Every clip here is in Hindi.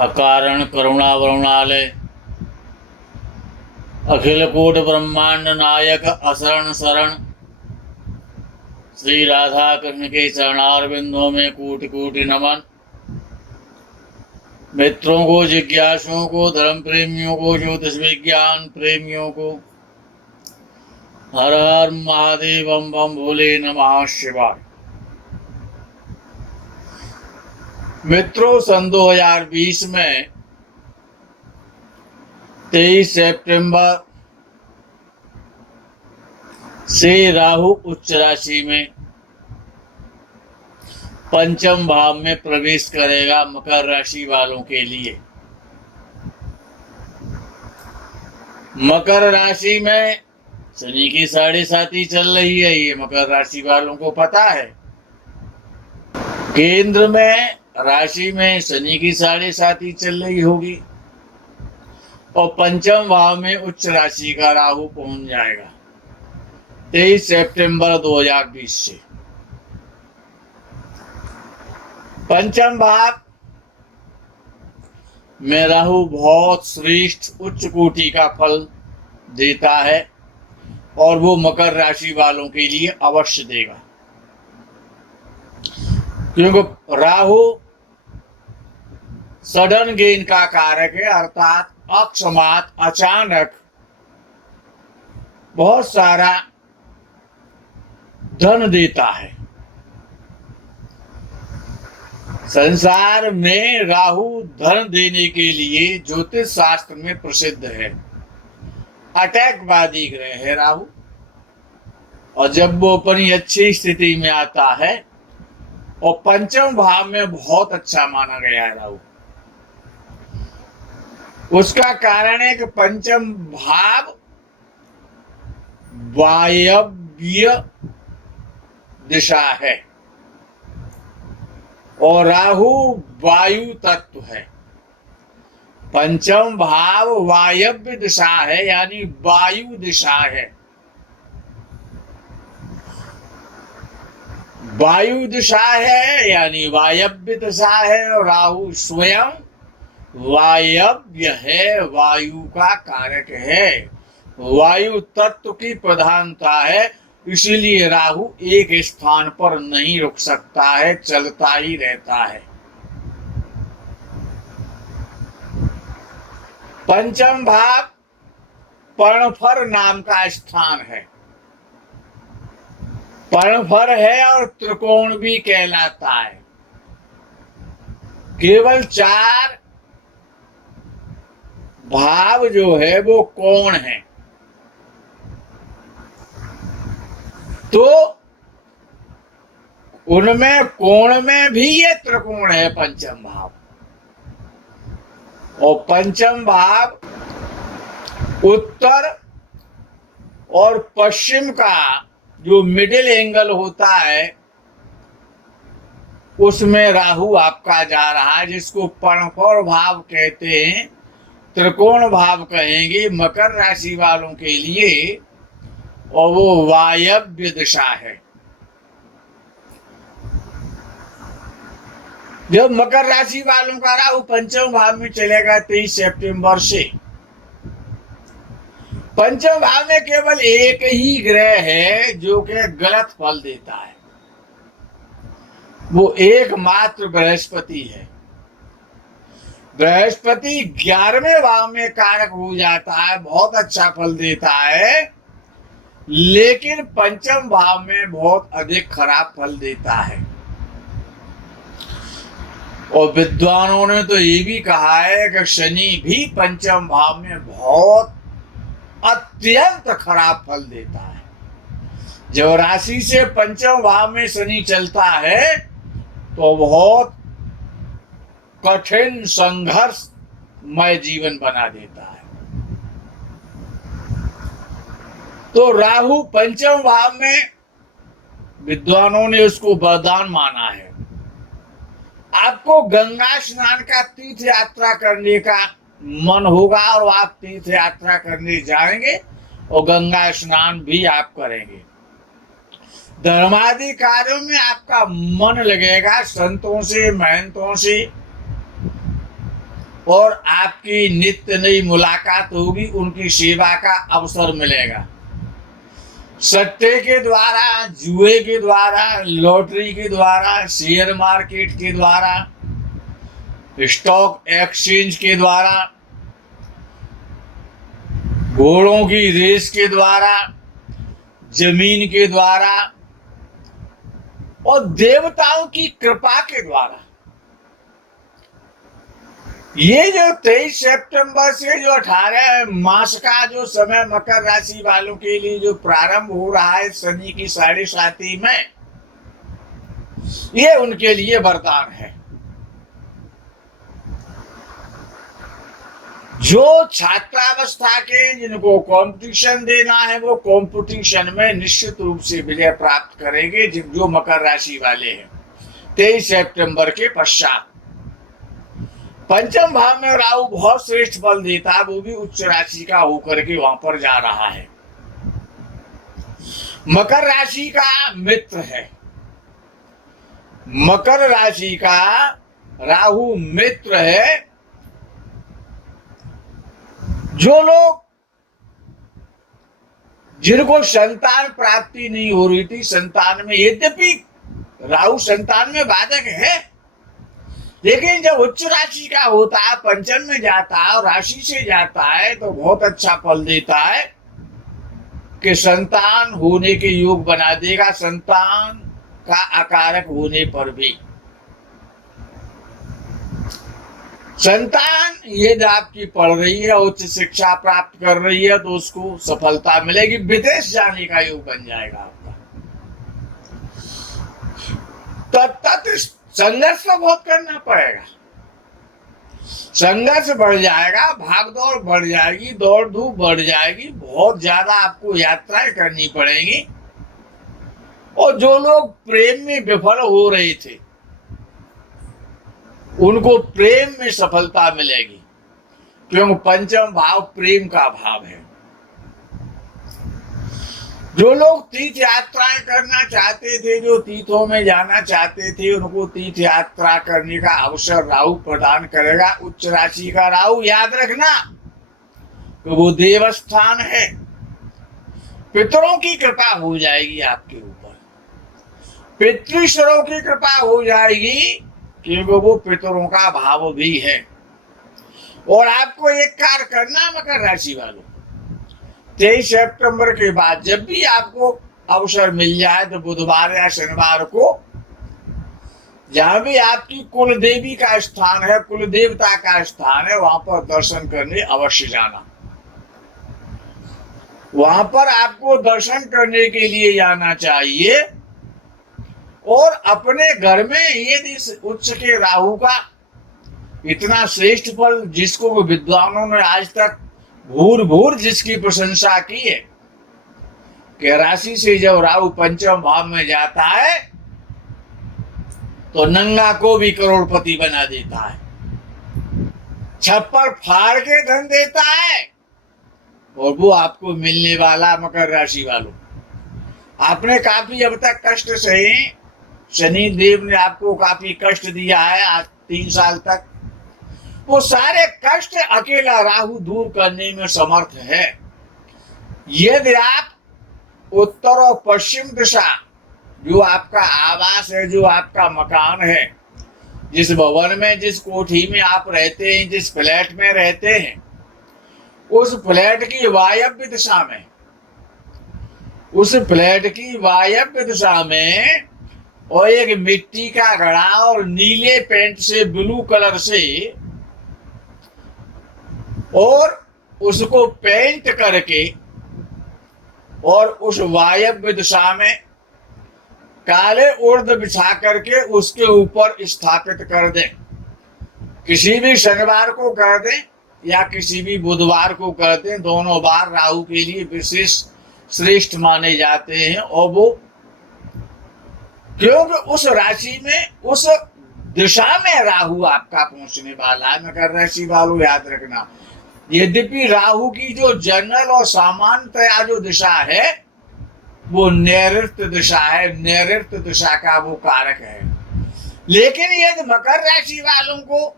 अकारण करुणा वरुणालय अखिल कोट ब्रह्मांड नायक असरण शरण श्री राधा कृष्ण के चरणारविंदों में कोटि कोटि नमन। मित्रों को, जिज्ञासुओं को, धर्म प्रेमियों को, ज्योतिष विज्ञान प्रेमियों को हर हर महादेव बम बम भोले नमः शिवाय। मित्रों, सन 2020 में 23 सितंबर से राहु उच्च राशि में पंचम भाव में प्रवेश करेगा मकर राशि वालों के लिए। मकर राशि में शनि की 7.5 चल रही है, ये मकर राशि वालों को पता है। केंद्र में राशि में शनि की 7.5 चल रही होगी और पंचम भाव में उच्च राशि का राहु पहुंच जाएगा 23 सितंबर 2020 से। पंचम भाव में राहु बहुत श्रेष्ठ उच्च कोटि का फल देता है और वो मकर राशि वालों के लिए अवश्य देगा, क्योंकि राहु सडन गेन का कारक है, अर्थात अकस्मात अचानक बहुत सारा धन देता है। संसार में राहु धन देने के लिए ज्योतिष शास्त्र में प्रसिद्ध है। अटैकवादी ग्रह है राहु, और जब वो अपनी अच्छी स्थिति में आता है और पंचम भाव में बहुत अच्छा माना गया है राहु। उसका कारण है कि पंचम भाव वायव्य दिशा है और राहु वायु तत्व है। पंचम भाव वायव्य दिशा है, यानी वायु दिशा है। वायु दिशा है यानी वायव्य दिशा है, और राहु स्वयं वायव्य है, वायु का कारक है, वायु तत्व की प्रधानता है। इसीलिए राहु एक स्थान पर नहीं रुक सकता है, चलता ही रहता है। पंचम भाव पर्णफर नाम का स्थान है। पर्णफर है और त्रिकोण भी कहलाता है। केवल 4 भाव जो है वो कोण है, तो उनमें कोण में भी ये त्रिकोण है पंचम भाव। और पंचम भाव उत्तर और पश्चिम का जो मिडिल एंगल होता है उसमें राहु आपका जा रहा है, जिसको पर्णफर भाव कहते हैं, त्रिकोण भाव कहेंगे मकर राशि वालों के लिए, और वो वायव्य दिशा है। जब मकर राशि वालों का राहु पंचम भाव में चलेगा 23 सितंबर से, पंचम भाव में केवल एक ही ग्रह है जो कि गलत फल देता है, वो एकमात्र बृहस्पति है। बृहस्पति 11वें भाव में कारक हो जाता है, बहुत अच्छा फल देता है, लेकिन पंचम भाव में बहुत अधिक खराब फल देता है। और विद्वानों ने तो ये भी कहा है कि शनि भी पंचम भाव में बहुत अत्यंत खराब फल देता है। जब राशि से पंचम भाव में शनि चलता है तो बहुत कठिन संघर्षमय जीवन बना देता है। तो राहु पंचम भाव में विद्वानों ने उसको वरदान माना है। आपको गंगा स्नान का तीर्थ यात्रा करने का मन होगा और आप तीर्थ यात्रा करने जाएंगे और गंगा स्नान भी आप करेंगे। धर्मादि कार्यों में आपका मन लगेगा, संतों से महंतों से और आपकी नित्य नई मुलाकात होगी, उनकी सेवा का अवसर मिलेगा। सट्टे के द्वारा, जुए के द्वारा, लॉटरी के द्वारा, शेयर मार्केट के द्वारा, स्टॉक एक्सचेंज के द्वारा, घोड़ों की रेस के द्वारा, जमीन के द्वारा और देवताओं की कृपा के द्वारा, ये जो 23 सितंबर से जो 18 मास का जो समय मकर राशि वालों के लिए जो प्रारंभ हो रहा है शनि की 7.5 में, ये उनके लिए वरदान है। जो छात्रावस्था के जिनको कंपटीशन देना है, वो कंपटीशन में निश्चित रूप से विजय प्राप्त करेंगे, जो मकर राशि वाले हैं। 23 सितंबर के पश्चात पंचम भाव में राहु बहुत श्रेष्ठ बल देता है, वो भी उच्च राशि का होकर के वहां पर जा रहा है। मकर राशि का मित्र है, मकर राशि का राहु मित्र है। जो लोग जिनको संतान प्राप्ति नहीं हो रही थी, संतान में, यद्यपि राहु संतान में बाधक है, लेकिन जब उच्च राशि का होता है, पंचम में जाता है और राशि से जाता है, तो बहुत अच्छा फल देता है कि संतान होने के योग बना देगा, संतान का अकारक होने पर भी। संतान यदि आपकी पढ़ रही है, उच्च शिक्षा प्राप्त कर रही है, तो उसको सफलता मिलेगी, विदेश जाने का योग बन जाएगा आपका। तब संघर्ष तो बहुत करना पड़ेगा, संघर्ष बढ़ जाएगा, भागदौड़ बढ़ जाएगी, दौड़ धूप बढ़ जाएगी, बहुत ज्यादा आपको यात्राएं करनी पड़ेंगी। और जो लोग प्रेम में विफल हो रहे थे, उनको प्रेम में सफलता मिलेगी, क्योंकि पंचम भाव प्रेम का भाव है। जो लोग तीर्थ यात्राएं करना चाहते थे, जो तीर्थों में जाना चाहते थे, उनको तीर्थ यात्रा करने का अवसर राहु प्रदान करेगा। उच्च राशि का राहु, याद रखना कि वो देवस्थान है। पितरों की कृपा हो जाएगी आपके ऊपर, पितृश्वरों की कृपा हो जाएगी, क्योंकि वो पितरों का भाव भी है। और आपको एक कार्य करना, मकर राशि वालों, 23 सितंबर के बाद जब भी आपको अवसर मिल जाए, तो बुधवार या शनिवार को जहां भी आपकी कुल देवी का स्थान है, कुल देवता का स्थान है, वहां पर दर्शन करने अवश्य जाना। वहां पर आपको दर्शन करने के लिए जाना चाहिए। और अपने घर में यदि उच्च के राहु का इतना श्रेष्ठ फल, जिसको विद्वानों ने आज तक भूर जिसकी प्रशंसा की है, कि राशि से जब राहु पंचम भाव में जाता है, तो नंगा को भी करोड़पति बना देता है, छप्पर फाड़ के धन देता है। और वो आपको मिलने वाला, मकर राशि वालों, आपने काफी अब तक कष्ट सहे, शनि देव ने आपको काफी कष्ट दिया है आज 3 साल तक, वो सारे कष्ट अकेला राहु दूर करने में समर्थ है। यदि आप उत्तर और पश्चिम दिशा, जो आपका आवास है, जो आपका मकान है, जिस भवन में, जिस कोठी में आप रहते हैं, जिस फ्लैट में रहते हैं, उस फ्लैट की वायव्य दिशा में, उस फ्लैट की वायव्य दिशा में, और एक मिट्टी का घड़ा और नीले पेंट से, ब्लू कलर से, और उसको पेंट करके, और उस वायव्य दिशा में काले उर्द बिछा करके उसके ऊपर स्थापित कर दें। किसी भी शनिवार को कर दें या किसी भी बुधवार को कर दें, दोनों बार राहु के लिए विशेष श्रेष्ठ माने जाते हैं। और वो क्योंकि उस राशि में, उस दिशा में राहु आपका पहुंचने वाला है। मकर राशि वालों, याद रखना, यद्यपि राहु की जो जनरल और सामान्यतया जो दिशा है, वो नैऋत्य दिशा है, नैऋत्य दिशा का वो कारक है। लेकिन यदि मकर राशि वालों को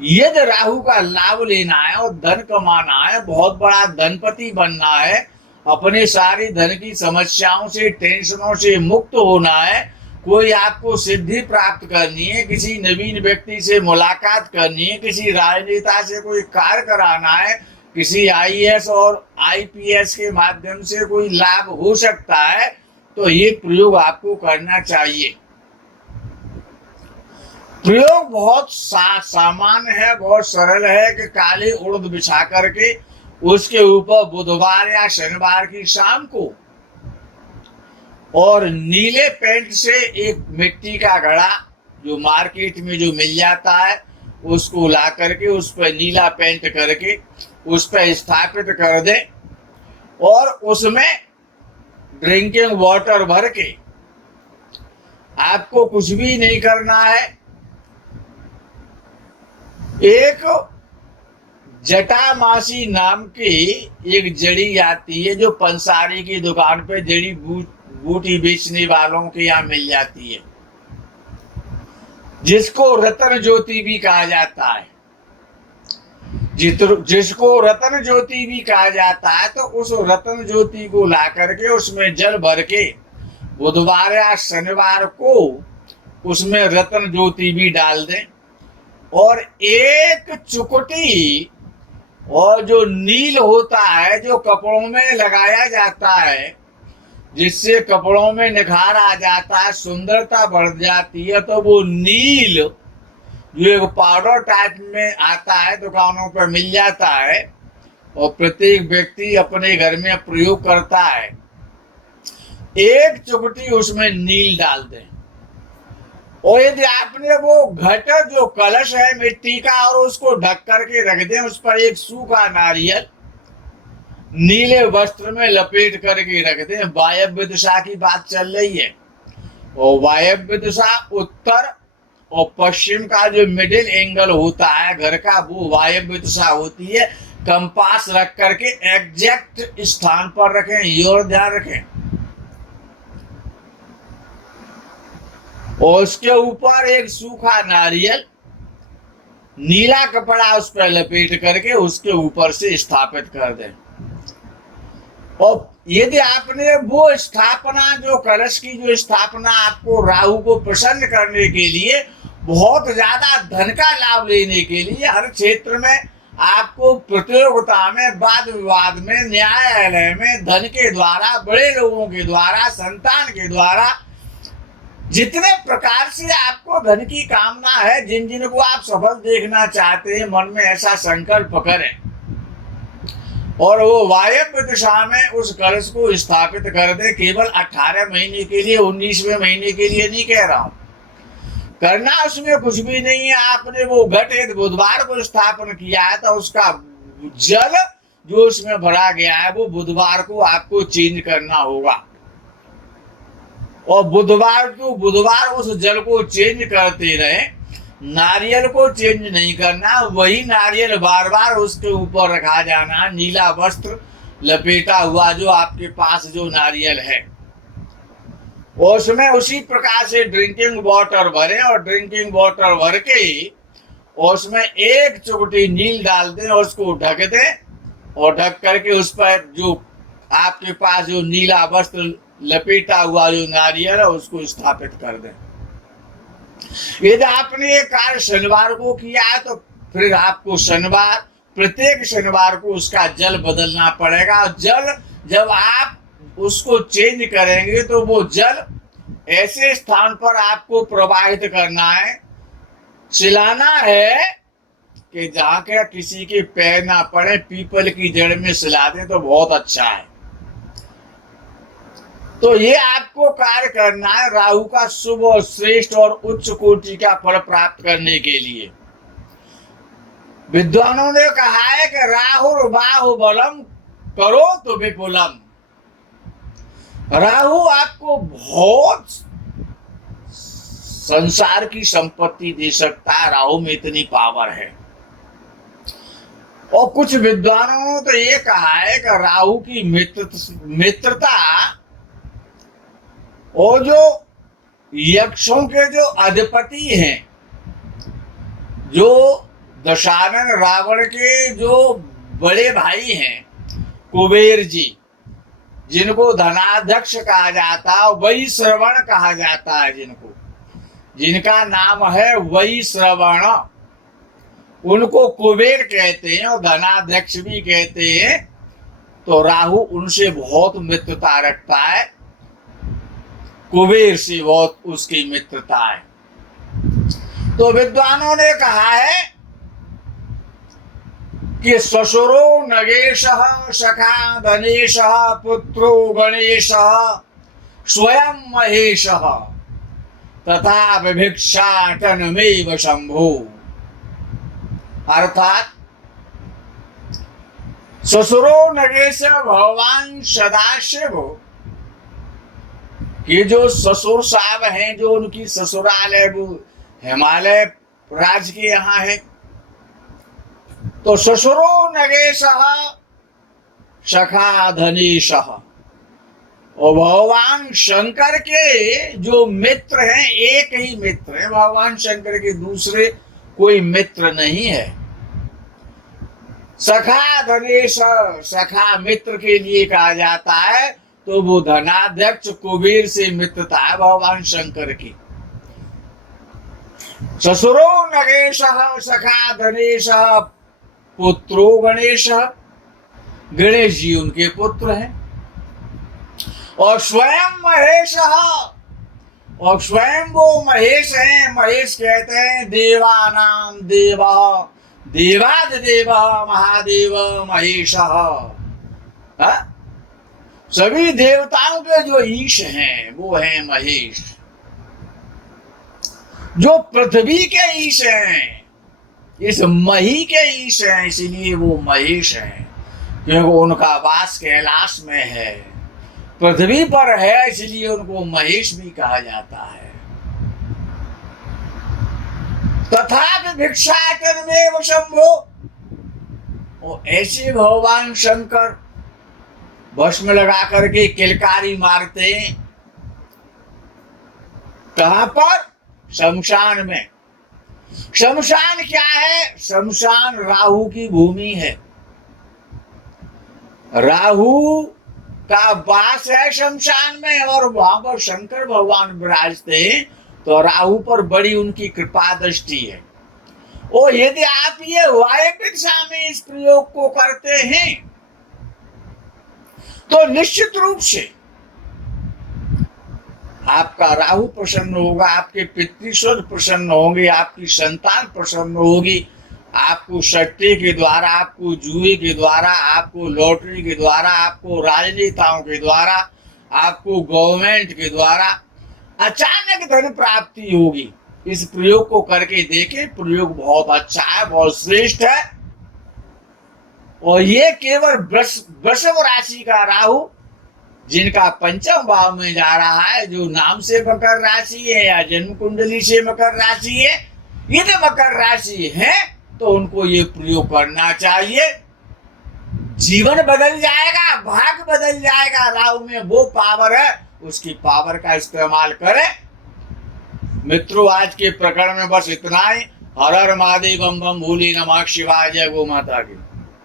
यदि राहु का लाभ लेना है और धन कमाना है, बहुत बड़ा धनपति बनना है, अपने सारी धन की समस्याओं से, टेंशनों से मुक्त होना है, कोई आपको सिद्धि प्राप्त करनी है, किसी नवीन व्यक्ति से मुलाकात करनी है, किसी राजनेता से कोई कार्य कराना है, किसी आईएएस और आईपीएस के माध्यम से कोई लाभ हो सकता है, तो ये प्रयोग आपको करना चाहिए। प्रयोग बहुत सामान्य है, बहुत सरल है कि काली उड़द बिछा करके उसके ऊपर बुधवार या शनिवार की शाम को और नीले पेंट से एक मिट्टी का घड़ा जो मार्केट में जो मिल जाता है उसको ला करके उस पर नीला पेंट करके उस पर स्थापित कर दे और उसमें ड्रिंकिंग वाटर भर के, आपको कुछ भी नहीं करना है। एक जटामासी नाम की एक जड़ी आती है जो पंसारी की दुकान पे जड़ी बूटी बेचने वालों के यहाँ मिल जाती है, जिसको रतन ज्योति भी कहा जाता है। जिसको रतन ज्योति भी कहा जाता है, तो उस रतन ज्योति को ला करके उसमें जल भर के बुधवार या शनिवार को उसमें रतन ज्योति भी डाल दें और एक चुकटी और जो नील होता है जो कपड़ों में लगाया जाता है, जिससे कपड़ों में निखार आ जाता है, सुंदरता बढ़ जाती है, तो वो नील जो एक पाउडर टाइप में आता है, दुकानों पर मिल जाता है और प्रत्येक व्यक्ति अपने घर में प्रयोग करता है। एक चुटकी उसमें नील डाल दें और यदि आपने वो घट जो कलश है मिट्टी का और उसको ढक करके रख दें, उस पर एक सूखा नारियल नीले वस्त्र में लपेट करके रख दें। वायव्य दिशा की बात चल रही है और वायव्य दिशा उत्तर और पश्चिम का जो मिडिल एंगल होता है घर का, वो वायव्य दिशा होती है। कंपास रख करके एग्जैक्ट स्थान पर रखें, ये और ध्यान रखें। और उसके ऊपर एक सूखा नारियल नीला कपड़ा उस पर लपेट करके उसके ऊपर से स्थापित कर दें। और यदि आपने वो स्थापना जो कलश की जो स्थापना आपको राहु को प्रसन्न करने के लिए, बहुत ज्यादा धन का लाभ लेने के लिए, हर क्षेत्र में आपको प्रतियोगिता में, वाद विवाद में, न्यायालय में, धन के द्वारा, बड़े लोगों के द्वारा, संतान के द्वारा, जितने प्रकार से आपको धन की कामना है, जिन जिन को आप सफल देखना चाहते हैं, मन में ऐसा संकल्प करें और वो वायव्य दिशा में उस कलश को स्थापित कर दे। केवल 18 महीने के लिए, 19वें महीने के लिए नहीं कह रहा हूं, करना उसमें कुछ भी नहीं है। आपने वो घट बुधवार को स्थापन किया है तो उसका जल जो उसमें भरा गया है वो बुधवार को आपको चेंज करना होगा और बुधवार टू बुधवार उस जल को चेंज करते रहे। नारियल को चेंज नहीं करना, वही नारियल बार बार उसके ऊपर रखा जाना, नीला वस्त्र लपेटा हुआ जो आपके पास जो नारियल है, और उसमें उसी प्रकार से ड्रिंकिंग वाटर भरें और ड्रिंकिंग वाटर भर के और उसमें एक चुटकी नील डाल दें और उसको ढक दें और ढक करके उस पर जो आपके पास जो नीला वस्त्र लपेटा हुआ जो नारियल है उसको स्थापित कर दें। यदि आपने ये कार्य शनिवार को किया है तो फिर आपको शनिवार, प्रत्येक शनिवार को उसका जल बदलना पड़ेगा। जल जब आप उसको चेंज करेंगे तो वो जल ऐसे स्थान पर आपको प्रवाहित करना है, सिलाना है कि जहां के किसी के पैर ना पड़े, पीपल की जड़ में सिला दें तो बहुत अच्छा है। तो ये आपको कार्य करना है राहु का शुभ और श्रेष्ठ और उच्च कोटि का फल प्राप्त करने के लिए। विद्वानों ने कहा है कि राहु बाहु बलम करो तो विपुलम। राहु आपको बहुत संसार की संपत्ति दे सकता है, राहु में इतनी पावर है। और कुछ विद्वानों ने तो ये कहा है कि राहु की मित्रता और जो यक्षों के जो अधिपति हैं, जो दशानन रावण के जो बड़े भाई हैं कुबेर जी, जिनको धनाध्यक्ष कहा जाता है, वही श्रवण कहा जाता है, जिनका नाम है वही श्रवण, उनको कुबेर कहते हैं और धनाध्यक्ष भी कहते हैं। तो राहु उनसे बहुत मित्रता रखता है, कुबेर से बहुत उसकी मित्रता है। तो विद्वानों ने कहा है कि ससुरो नगेशः सखा धनेशः पुत्रो गणेशः स्वयं महेशः तथा विभिक्षाटनमेव शंभो। अर्थात ससुरो नगेश भगवान सदाशिव कि जो ससुर साहब हैं, जो उनकी ससुराल है वो हिमालय राज के यहाँ है। तो ससुरो नगेशः सखा धनेशः, और भगवान शंकर के जो मित्र हैं, एक ही मित्र है भगवान शंकर के, दूसरे कोई मित्र नहीं है। सखा धनेश, सखा मित्र के लिए कहा जाता है, तो वो धनाध्यक्ष कुबेर से मित्रता है भगवान शंकर की। ससुरो नगेशः सखा धनेशः पुत्रो गणेशः, गणेश जी उनके पुत्र हैं। और स्वयं महेशः, और स्वयं वो महेश हैं। महेश कहते हैं देवानाम देवः, देवादिदेवः महादेव महेशः। सभी देवताओं के जो ईश हैं वो हैं महेश। जो पृथ्वी के ईश हैं, इस मही के ईश हैं, इसलिए वो महेश हैं, क्योंकि उनका वास कैलाश में है, पृथ्वी पर है, इसलिए उनको महेश भी कहा जाता है। तथा भिक्षाटनमेव शंभो, और ऐसे भगवान शंकर भस्म लगा करके किलकारी मारते हैं। कहां पर? शमशान में। शमशान क्या है? शमशान राहु की भूमि है। राहु का वास है शमशान में, और वहां पर शंकर भगवान विराजते हैं, तो राहु पर बड़ी उनकी कृपा दृष्टि है। और यदि आप ये वायव्य दिशा में इस प्रयोग को करते हैं तो निश्चित रूप से आपका राहु प्रसन्न होगा, आपके पितृस्वर प्रसन्न होंगे, आपकी संतान प्रसन्न होगी, आपको सट्टे के द्वारा, आपको जुए के द्वारा, आपको लॉटरी के द्वारा, आपको राजनेताओं के द्वारा, आपको गवर्नमेंट के द्वारा अचानक धन प्राप्ति होगी। इस प्रयोग को करके देखें, प्रयोग बहुत अच्छा है, बहुत श्रेष्ठ है। और ये केवल वृषभ राशि का राहु, जिनका पंचम भाव में जा रहा है, जो नाम से मकर राशि है या जन्म कुंडली से मकर राशि है, यदि मकर राशि है तो उनको ये प्रयोग करना चाहिए। जीवन बदल जाएगा, भाग्य बदल जाएगा। राहु में वो पावर है, उसकी पावर का इस्तेमाल करें। मित्रों, आज के प्रकरण में बस इतना ही। हर हर महादेव, बम बम भोले, नमः शिवाय, जय गो माता की।